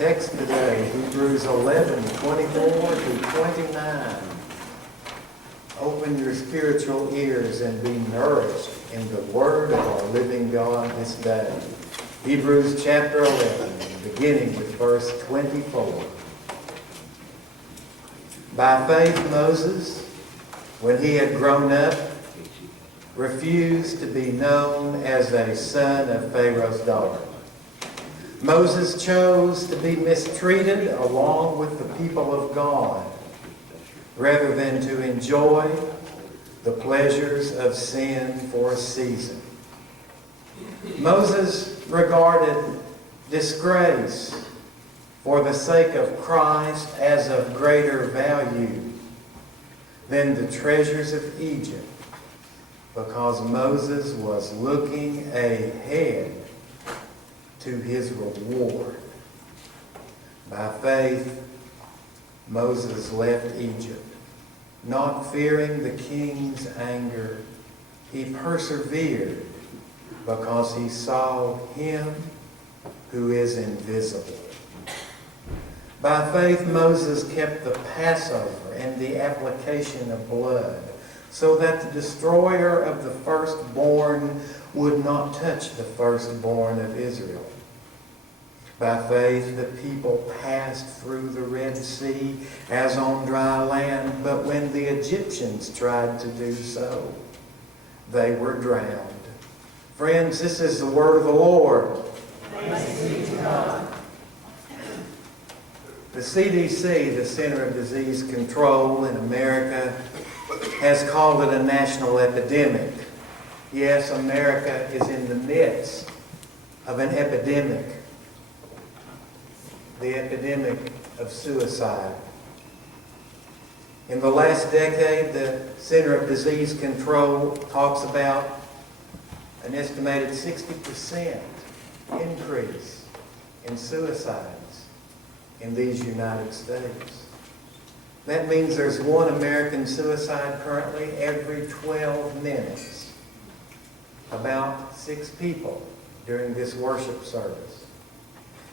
text today, Hebrews 11:24 to 29. Open your spiritual ears and be nourished in the word of our living God this day. Hebrews chapter 11, beginning with verse 24. By faith Moses, when he had grown up, refused to be known as a son of Pharaoh's daughter. Moses chose to be mistreated along with the people of God, rather than to enjoy the pleasures of sin for a season. Moses regarded disgrace for the sake of Christ as of greater value than the treasures of Egypt, because Moses was looking ahead to his reward. By faith, Moses left Egypt, not fearing the king's anger. He persevered because he saw him who is invisible. By faith, Moses kept the Passover and the application of blood, so that the destroyer of the firstborn would not touch the firstborn of Israel. By faith, the people passed through the Red Sea as on dry land, but when the Egyptians tried to do so, they were drowned. Friends, this is the word of the Lord. Thanks be to God. The CDC, the Center of Disease Control in America, has called it a national epidemic. Yes, America is in the midst of an epidemic. The epidemic of suicide. In the last decade, the Center of Disease Control talks about an estimated 60% increase in suicides in these United States. That means there's one American suicide currently every 12 minutes. About 6 people during this worship service.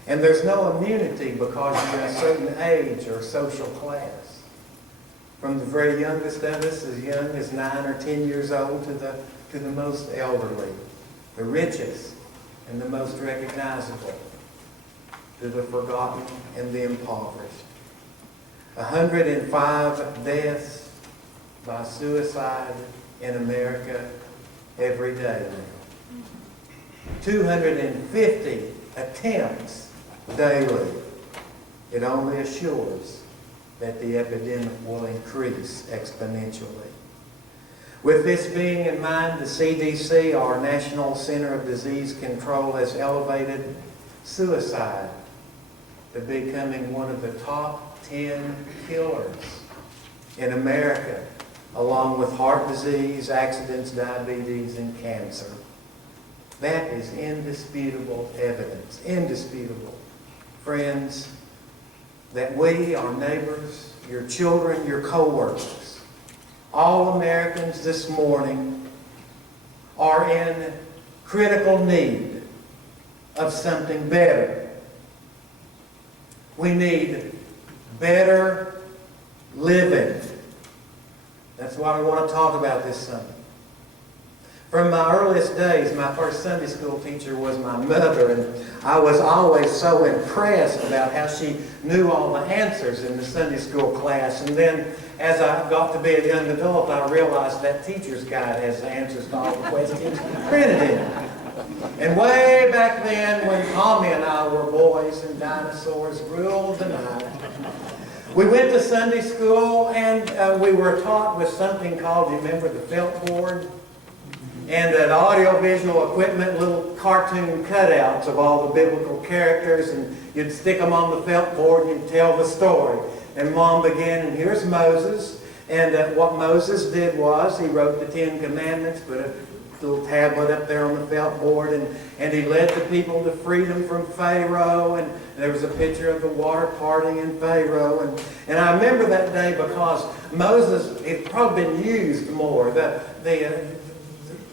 And there's no immunity because you're in a certain age or social class. From the very youngest of us, as young as 9 or 10 years old, to the most elderly, the richest and the most recognizable, to the forgotten and the impoverished. 105 deaths by suicide in America every day now. 250 attempts daily. It only assures that the epidemic will increase exponentially. With this being in mind, the CDC, our National Center of Disease Control, has elevated suicide to becoming one of the top 10 killers in America, along with heart disease, accidents, diabetes, and cancer. That is indisputable evidence, indisputable. Friends, that we, our neighbors, your children, your co-workers, all Americans this morning are in critical need of something better. We need better living. That's what I want to talk about this Sunday. From my earliest days, my first Sunday school teacher was my mother, and I was always so impressed about how she knew all the answers in the Sunday school class. And then as I got to be a young adult, I realized that teacher's guide has the answers to all the questions printed in it. And way back then, when Tommy and I were boys and dinosaurs ruled the night, we went to Sunday school and we were taught with something called, do you remember, the felt board? And an audio-visual equipment, little cartoon cutouts of all the biblical characters, and you'd stick them on the felt board and you'd tell the story. And Mom began, and here's Moses. And what Moses did was he wrote the 10 Commandments, put a little tablet up there on the felt board, and he led the people to freedom from Pharaoh, and there was a picture of the water parting in Pharaoh. And I remember that day because Moses, it's probably been used more.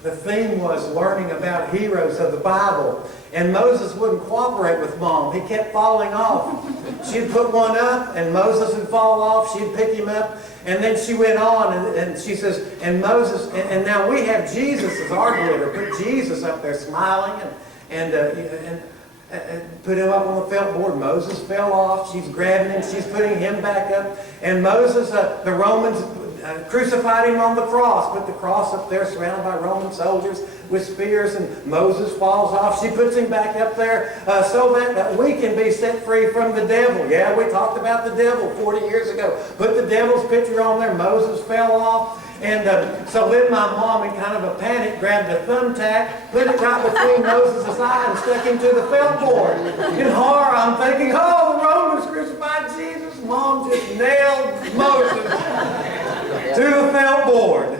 The theme was learning about heroes of the Bible. And Moses wouldn't cooperate with Mom. He kept falling off. She'd put one up, and Moses would fall off. She'd pick him up. And then she went on, and she says, and Moses, and now we have Jesus as our glitter. Put Jesus up there smiling, and put him up on the felt board. Moses fell off. She's grabbing him. She's putting him back up. And Moses, the Romans crucified him on the cross. Put the cross up there surrounded by Roman soldiers with spears, and Moses falls off. She puts him back up there so that we can be set free from the devil. Yeah, we talked about the devil 40 years ago. Put the devil's picture on there. Moses fell off. And so then my mom, in kind of a panic, grabbed a thumbtack, put it right between Moses' eye, and stuck him to the felt board. In horror, I'm thinking, oh, the Romans crucified Jesus. Mom just nailed Moses to the felt board.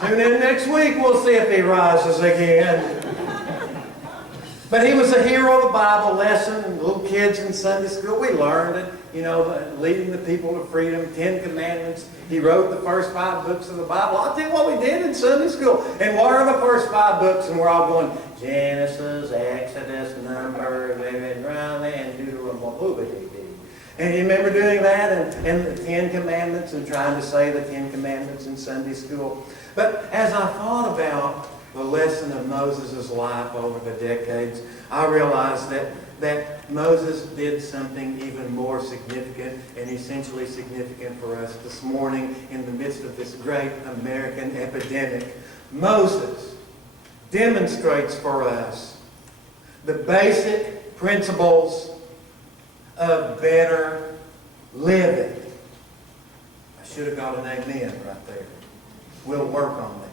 Tune in next week, we'll see if he rises again. But he was a hero of the Bible lesson, and little kids in Sunday school, we learned it. You know, leading the people to freedom, 10 Commandments. He wrote the first 5 books of the Bible. I'll tell you what we did in Sunday school. And what are the first 5 books? And we're all going, Genesis, Exodus, Numbers, and Deuteronomy. And you remember doing that and the 10 Commandments and trying to say the 10 Commandments in Sunday school. But as I thought about the lesson of Moses' life over the decades, I realized that Moses did something even more significant and essentially significant for us this morning in the midst of this great American epidemic. Moses demonstrates for us the basic principles of better living. I should have got an amen right there. We'll work on that.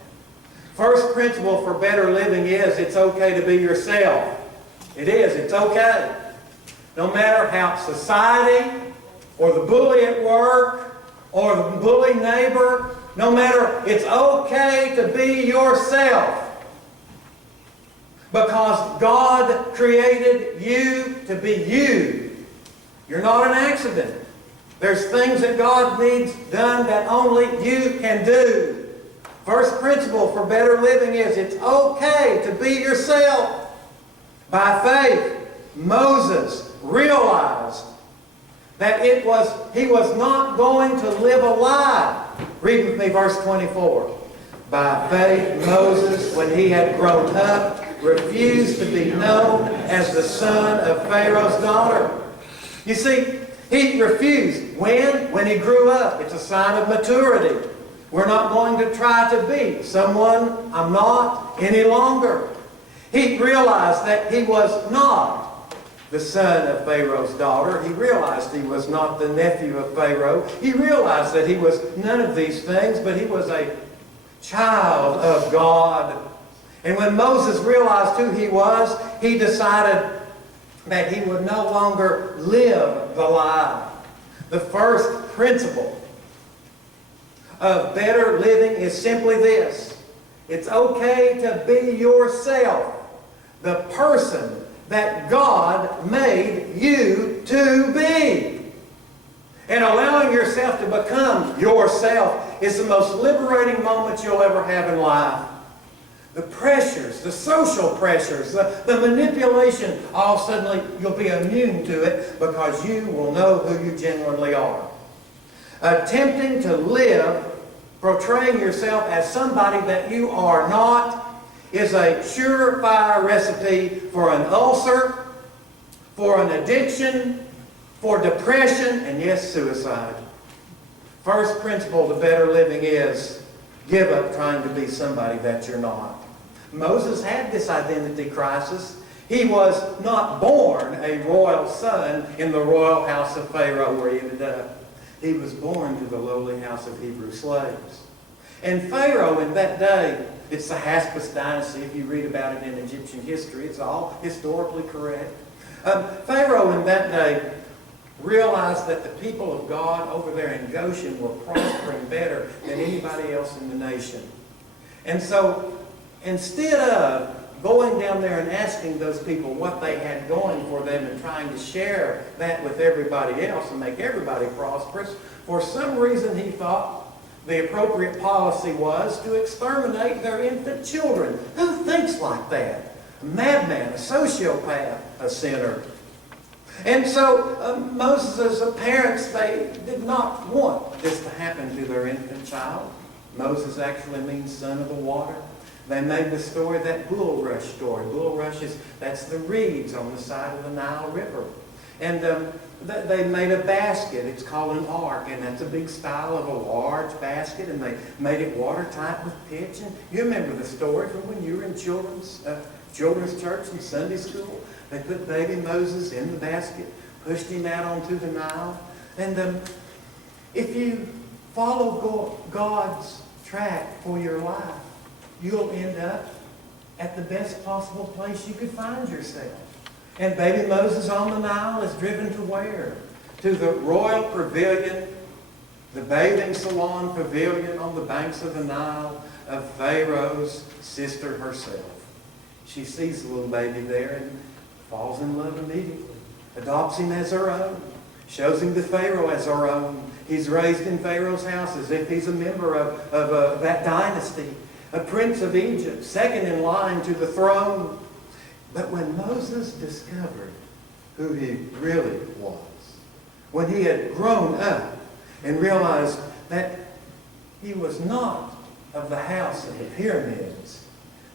First principle for better living is it's okay to be yourself. It is. It's okay. No matter how society or the bully at work or the bully neighbor, no matter, it's okay to be yourself. Because God created you to be you. You're not an accident. There's things that God needs done that only you can do. First principle for better living is it's okay to be yourself. By faith, Moses realized that he was not going to live a lie. Read with me verse 24. By faith, Moses, when he had grown up, refused to be known as the son of Pharaoh's daughter. You see, he refused. When? When he grew up. It's a sign of maturity. We're not going to try to be someone I'm not any longer. He realized that he was not the son of Pharaoh's daughter. He realized he was not the nephew of Pharaoh. He realized that he was none of these things, but he was a child of God. And when Moses realized who he was, he decided that he would no longer live the lie. The first principle of better living is simply this. It's okay to be yourself, the person that God made you to be. And allowing yourself to become yourself is the most liberating moment you'll ever have in life. The pressures, the social pressures, the manipulation, all suddenly you'll be immune to it because you will know who you genuinely are. Attempting to live, portraying yourself as somebody that you are not, is a surefire recipe for an ulcer, for an addiction, for depression, and yes, suicide. First principle to better living is give up trying to be somebody that you're not. Moses had this identity crisis. He was not born a royal son in the royal house of Pharaoh where he ended up. He was born to the lowly house of Hebrew slaves. And Pharaoh in that day, it's the Haspus dynasty. If you read about it in Egyptian history, it's all historically correct. Pharaoh in that day realized that the people of God over there in Goshen were prospering better than anybody else in the nation. And so instead of going down there and asking those people what they had going for them and trying to share that with everybody else and make everybody prosperous, for some reason he thought the appropriate policy was to exterminate their infant children. Who thinks like that? A madman, a sociopath, a sinner. And so Moses' parents, they did not want this to happen to their infant child. Moses actually means son of the water. They made the story that bulrush story. Bulrushes, that's the reeds on the side of the Nile River. And they made a basket. It's called an ark, and that's a big style of a large basket, and they made it watertight with pitch. And you remember the story from when you were in children's church and Sunday school. They put baby Moses in the basket, pushed him out onto the Nile. And if you follow God's track for your life, you'll end up at the best possible place you could find yourself. And baby Moses on the Nile is driven to where? To the royal pavilion, the bathing salon pavilion on the banks of the Nile of Pharaoh's sister herself. She sees the little baby there and falls in love immediately, adopts him as her own, shows him to Pharaoh as her own. He's raised in Pharaoh's house as if he's a member of that dynasty, a prince of Egypt, second in line to the throne. But when Moses discovered who he really was, when he had grown up and realized that he was not of the house of the pyramids,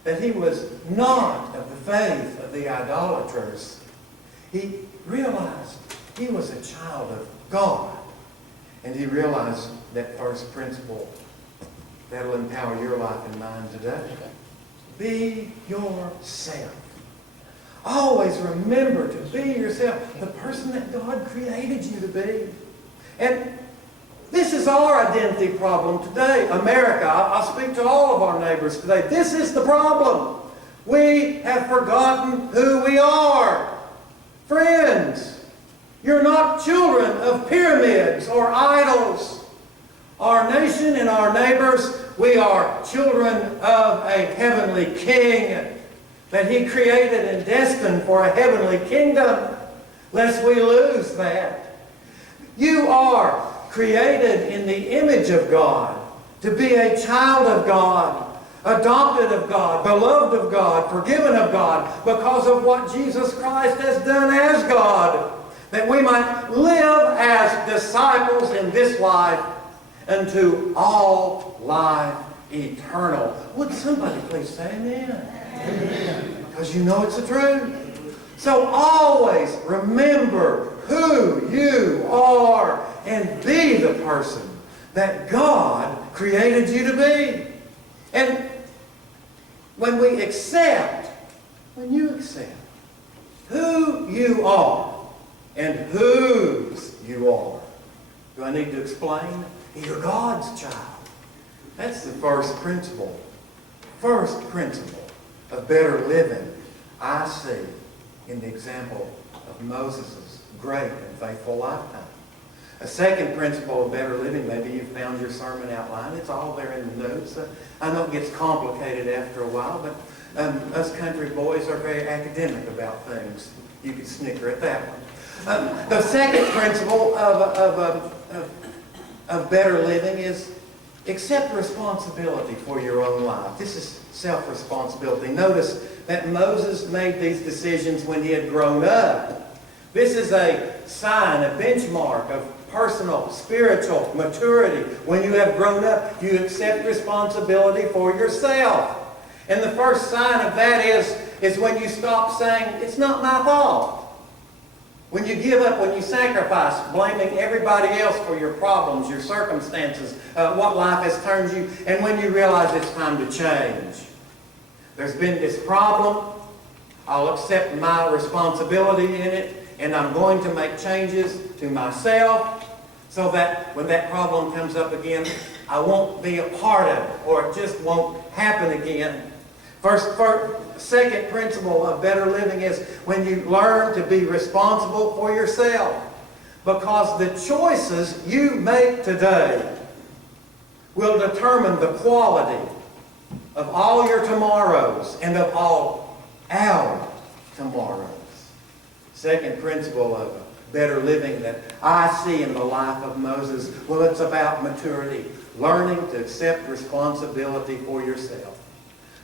that he was not of the faith of the idolaters, he realized he was a child of God. And he realized that first principle that'll empower your life and mine today. Be yourself. Always remember to be yourself, the person that God created you to be. And this is our identity problem today. America, I'll speak to all of our neighbors today. This is the problem. We have forgotten who we are. Friends, you're not children of pyramids or idols. Our nation and our neighbors, we are children of a heavenly King that He created and destined for a heavenly kingdom, lest we lose that. You are created in the image of God, to be a child of God, adopted of God, beloved of God, forgiven of God, because of what Jesus Christ has done as God, that we might live as disciples in this life unto all life eternal. Would somebody please say amen? Amen. Because you know it's the truth. So always remember who you are and be the person that God created you to be. And when you accept who you are and whose you are, do I need to explain? You're God's child. That's the first principle. First principle of better living I see in the example of Moses' great and faithful lifetime. A second principle of better living, maybe you found your sermon outline. It's all there in the notes. I know it gets complicated after a while, but us country boys are very academic about things. You could snicker at that one. The second principle of better living is accept responsibility for your own life. This is self-responsibility. Notice that Moses made these decisions when he had grown up. This is a sign, a benchmark of personal, spiritual maturity. When you have grown up, you accept responsibility for yourself. And the first sign of that is when you stop saying, it's not my fault. When you give up, when you sacrifice, blaming everybody else for your problems, your circumstances, what life has turned you, and when you realize it's time to change. There's been this problem. I'll accept my responsibility in it, and I'm going to make changes to myself so that when that problem comes up again, I won't be a part of it, or it just won't happen again. Second principle of better living is when you learn to be responsible for yourself. Because the choices you make today will determine the quality of all your tomorrows and of all our tomorrows. Second principle of better living that I see in the life of Moses? Well, it's about maturity, learning to accept responsibility for yourself.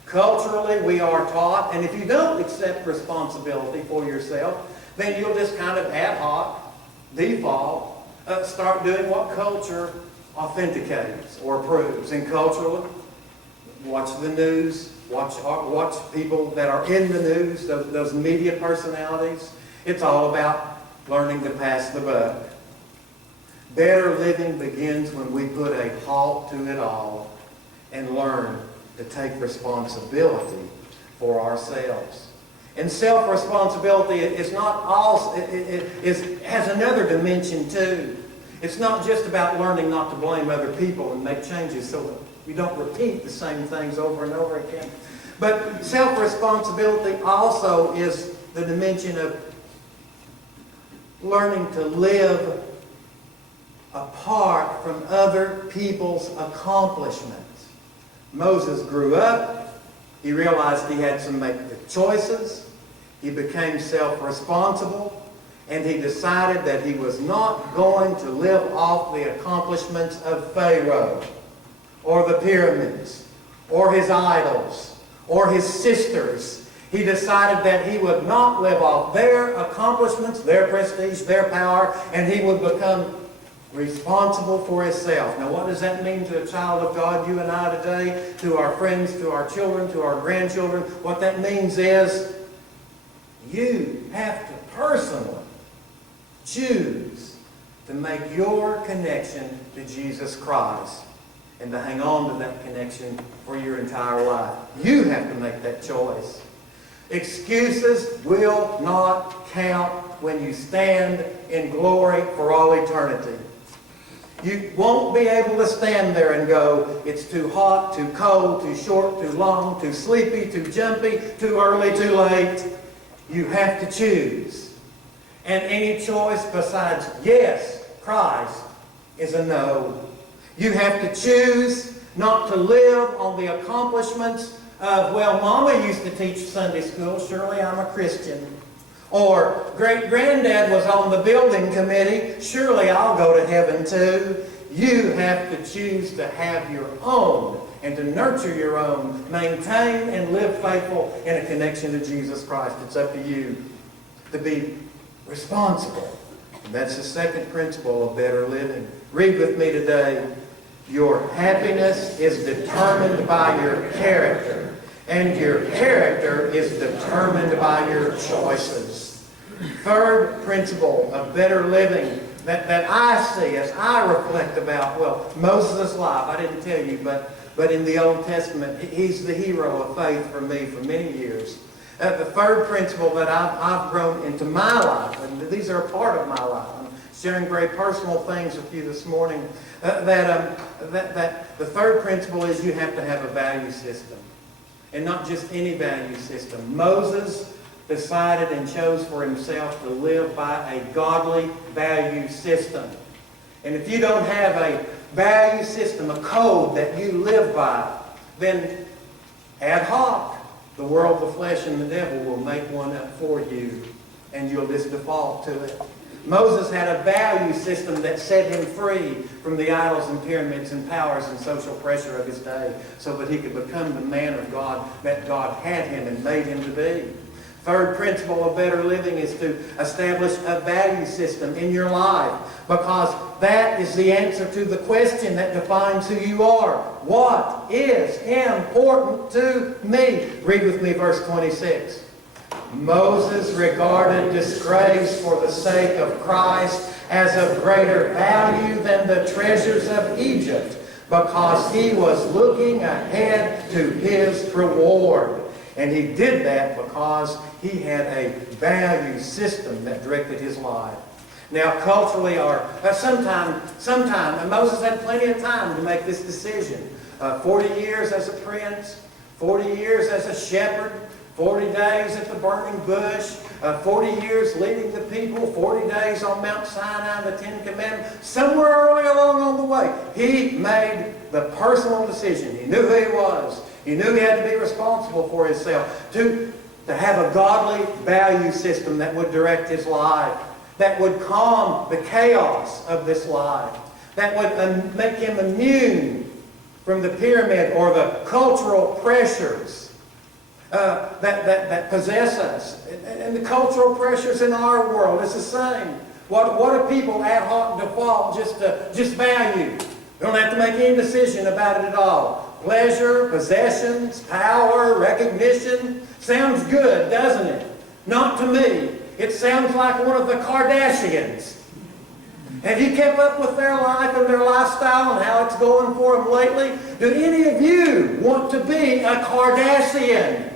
Culturally, we are taught, and if you don't accept responsibility for yourself, then you'll just kind of ad hoc, default, start doing what culture authenticates or approves. And culturally, watch the news, watch people that are in the news, those media personalities. It's all about learning to pass the buck. Better living begins when we put a halt to it all and learn to take responsibility for ourselves. And self-responsibility is not all, it has another dimension too. It's not just about learning not to blame other people and make changes so that we don't repeat the same things over and over again. But self-responsibility also is the dimension of learning to live apart from other people's accomplishments. Moses grew up. He realized he had to make the choices. He became self-responsible. And he decided that he was not going to live off the accomplishments of Pharaoh, or the pyramids, or his idols, or his sisters. He decided that he would not live off their accomplishments, their prestige, their power, and he would become responsible for himself. Now, what does that mean to a child of God, you and I today, to our friends, to our children, to our grandchildren? What that means is you have to personally choose to make your connection to Jesus Christ and to hang on to that connection for your entire life. You have to make that choice. Excuses will not count when you stand in glory for all eternity. You won't be able to stand there and go, it's too hot, too cold, too short, too long, too sleepy, too jumpy, too early, too late. You have to choose. And any choice besides yes, Christ, is a no. You have to choose not to live on the accomplishments of, well, Mama used to teach Sunday school, surely I'm a Christian. Or great-granddad was on the building committee, surely I'll go to heaven too. You have to choose to have your own and to nurture your own, maintain and live faithful in a connection to Jesus Christ. It's up to you to be responsible. And that's the second principle of better living. Read with me today. Your happiness is determined by your character, and your character is determined by your choices. Third principle of better living that I see as I reflect about, well, Moses' life, I didn't tell you, but in the Old Testament, he's the hero of faith for me for many years. The third principle that I've grown into my life, and these are a part of my life. I'm sharing very personal things with you this morning. That the third principle is you have to have a value system. And not just any value system. Moses decided and chose for himself to live by a godly value system. And if you don't have a value system, a code that you live by, then ad hoc, the world, the flesh, and the devil will make one up for you, and you'll just default to it. Moses had a value system that set him free from the idols and pyramids and powers and social pressure of his day so that he could become the man of God that God had him and made him to be. Third principle of better living is to establish a value system in your life, because that is the answer to the question that defines who you are. What is important to me? Read with me verse 26. Moses regarded disgrace for the sake of Christ as of greater value than the treasures of Egypt, because he was looking ahead to his reward. And he did that because he had a value system that directed his life. Now, culturally, sometime, and Moses had plenty of time to make this decision. 40 years as a prince, 40 years as a shepherd, 40 days at the burning bush, 40 years leading the people, 40 days on Mount Sinai, the Ten Commandments. Somewhere early along on the way, he made the personal decision. He knew who he was. He knew he had to be responsible for himself, to have a godly value system that would direct his life. that would calm the chaos of this life, that would make him immune from the pyramid or the cultural pressures that possess us. And the cultural pressures in our world is the same. What do people ad hoc default just value? They don't have to make any decision about it at all. Pleasure, possessions, power, recognition. Sounds good, doesn't it? Not to me. It sounds like one of the Kardashians. Have you kept up with their life and their lifestyle and how it's going for them lately? Do any of you want to be a Kardashian?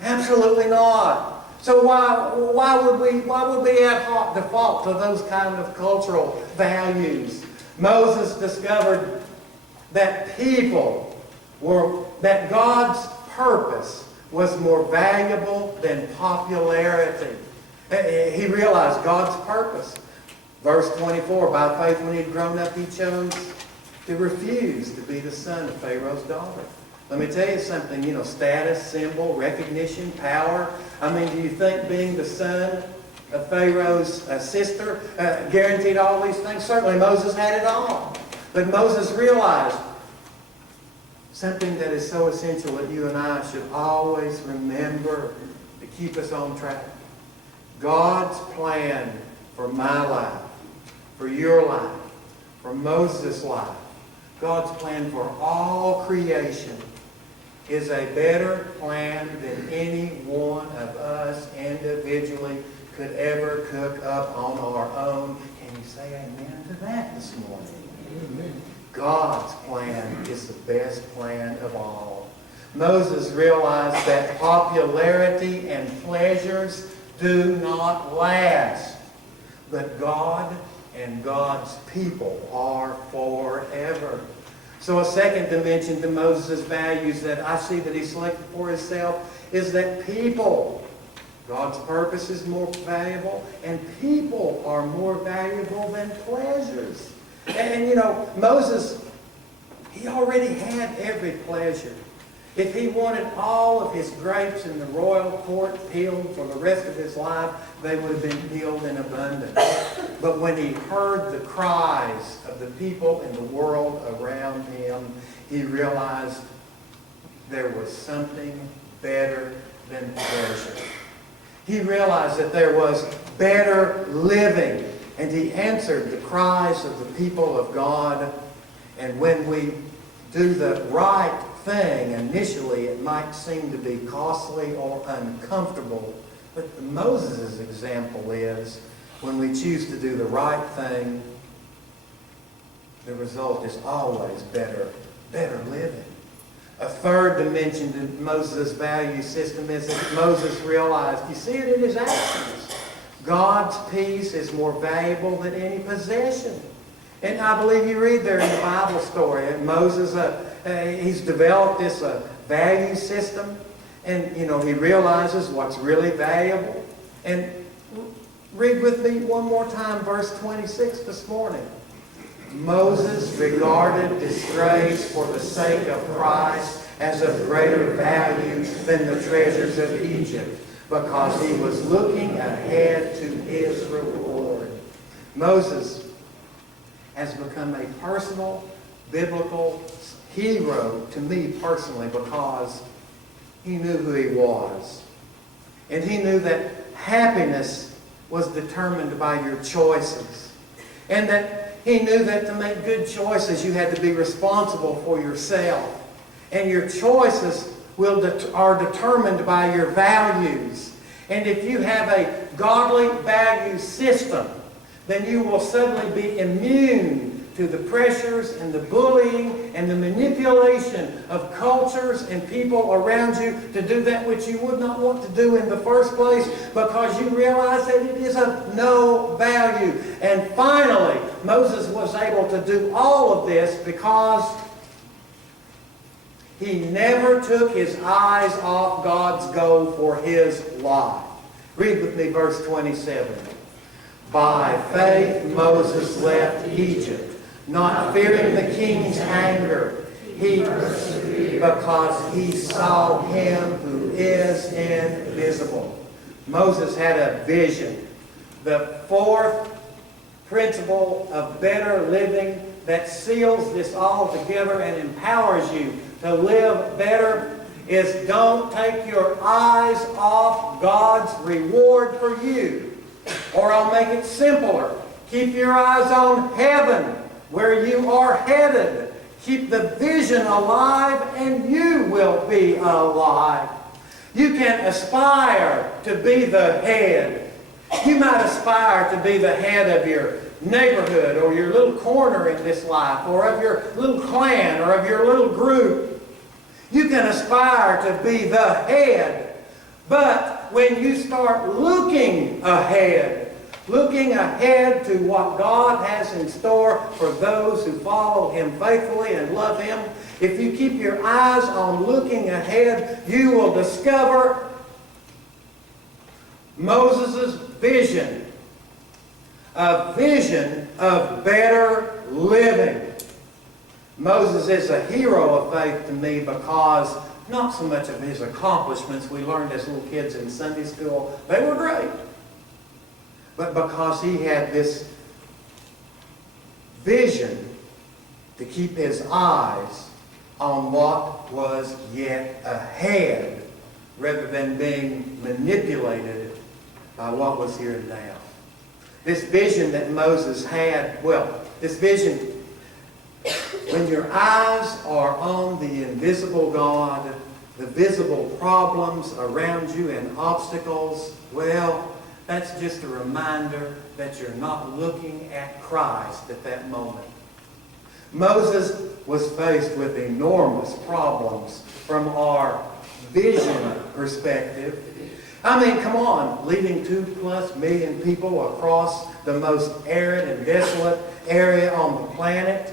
Absolutely not. So why would we ad hoc default to those kind of cultural values? Moses discovered that that God's purpose was more valuable than popularity. He realized God's purpose. Verse 24, by faith when he had grown up, he chose to refuse to be the son of Pharaoh's daughter. Let me tell you something, status, symbol, recognition, power. I mean, do you think being the son of Pharaoh's sister guaranteed all these things? Certainly Moses had it all. But Moses realized something that is so essential that you and I should always remember to keep us on track. God's plan for my life, for your life, for Moses' life, God's plan for all creation is a better plan than any one of us individually could ever cook up on our own. Can you say amen to that this morning? Amen. God's plan is the best plan of all. Moses realized that popularity and pleasures do not last, but God and God's people are forever. So a second dimension to Moses' values that I see that he selected for himself is that people, God's purpose is more valuable, and people are more valuable than pleasures. And Moses, he already had every pleasure. If he wanted all of his grapes in the royal court peeled for the rest of his life, they would have been peeled in abundance. But when he heard the cries of the people in the world around him, he realized there was something better than pleasure. He realized that there was better living, and he answered the cries of the people of God. And when we do the right thing, initially it might seem to be costly or uncomfortable, but Moses' example is when we choose to do the right thing, the result is always better living. A third dimension to Moses' value system is that Moses realized, you see it in his actions, God's peace is more valuable than any possession. And I believe you read there in the Bible story, and Moses, he's developed this value system, and he realizes what's really valuable. And read with me one more time, verse 26 this morning. Moses regarded disgrace for the sake of Christ as of greater value than the treasures of Egypt, because he was looking ahead to his reward. Moses has become a personal, biblical hero to me personally because he knew who he was. And he knew that happiness was determined by your choices. And that he knew that to make good choices, you had to be responsible for yourself. And your choices are determined by your values. And if you have a godly value system, then you will suddenly be immune to the pressures and the bullying and the manipulation of cultures and people around you to do that which you would not want to do in the first place, because you realize that it is of no value. And finally, Moses was able to do all of this because he never took his eyes off God's goal for his life. Read with me verse 27. By faith Moses left Egypt, not fearing the king's anger, because he saw him who is invisible. Moses had a vision the fourth principle of better living that seals this all together and empowers you to live better is don't take your eyes off God's reward for you. Or I'll make it simpler. Keep your eyes on heaven, where you are headed. Keep the vision alive and you will be alive. You can aspire to be the head. You might aspire to be the head of your neighborhood or your little corner in this life, or of your little clan or of your little group. You can aspire to be the head. But when you start looking ahead to what God has in store for those who follow Him faithfully and love Him, if you keep your eyes on looking ahead, you will discover Moses' vision. A vision of better living. Moses is a hero of faith to me because not so much of his accomplishments we learned as little kids in Sunday school. They were great. But because he had this vision to keep his eyes on what was yet ahead rather than being manipulated by what was here and now. This vision that Moses had, this vision, when your eyes are on the invisible God, the visible problems around you and obstacles, that's just a reminder that you're not looking at Christ at that moment. Moses was faced with enormous problems from our vision perspective. I mean, come on, leading 2+ million people across the most arid and desolate area on the planet.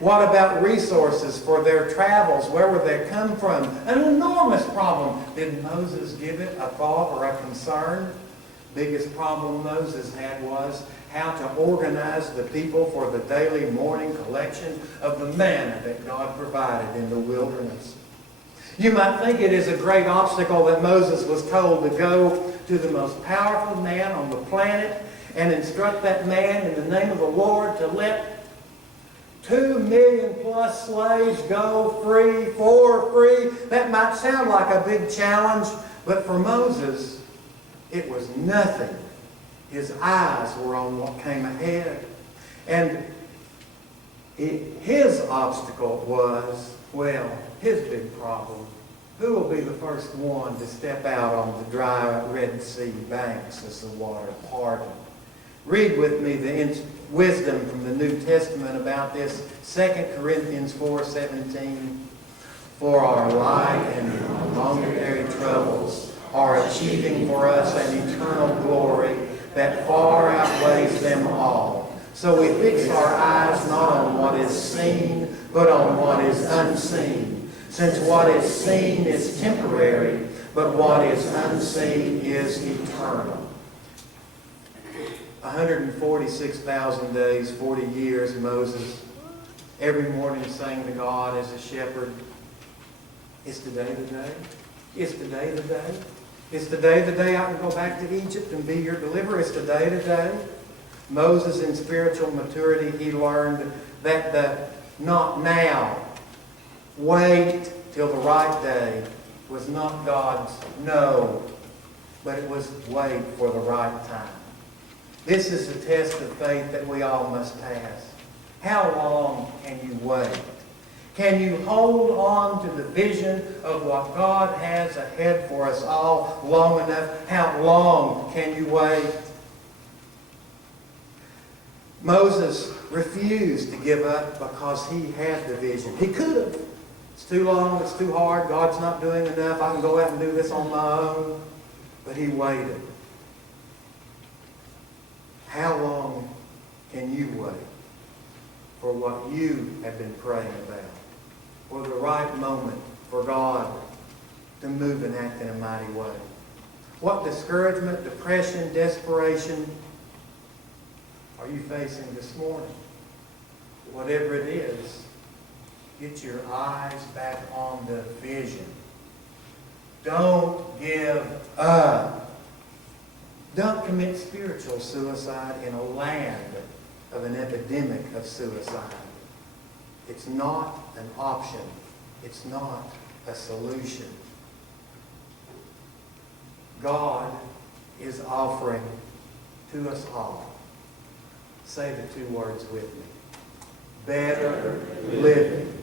What about resources for their travels? Where would they come from? An enormous problem. Did Moses give it a thought or a concern? Biggest problem Moses had was how to organize the people for the daily morning collection of the manna that God provided in the wilderness. You might think it is a great obstacle that Moses was told to go to the most powerful man on the planet and instruct that man in the name of the Lord to let 2 million+ slaves go free, for free. That might sound like a big challenge, but for Moses, it was nothing. His eyes were on what came ahead. And his obstacle was, his big problem. Who will be the first one to step out on the dry Red Sea banks as the water parted? Read with me the wisdom from the New Testament about this. 2 Corinthians 4:17. For our light and momentary troubles are achieving for us an eternal glory that far outweighs them all. So we fix our eyes not on what is seen, but on what is unseen. Since what is seen is temporary, but what is unseen is eternal. 146,000 days, 40 years, Moses, every morning sang to God as a shepherd. Is today the day? Is today the day? Is today the day I can go back to Egypt and be your deliverer? Is today the day? Moses, in spiritual maturity, he learned that the not now, wait till the right day was not God's no, but it was wait for the right time. This is the test of faith that we all must pass. How long can you wait? Can you hold on to the vision of what God has ahead for us all long enough? How long can you wait? Moses refused to give up because he had the vision. He could have. It's too long, it's too hard, God's not doing enough, I can go out and do this on my own. But he waited. How long can you wait for what you have been praying about? For the right moment for God to move and act in a mighty way? What discouragement, depression, desperation are you facing this morning? Whatever it is, get your eyes back on the vision. Don't give up. Don't commit spiritual suicide in a land of an epidemic of suicide. It's not an option. It's not a solution. God is offering to us all, say the two words with me, better living.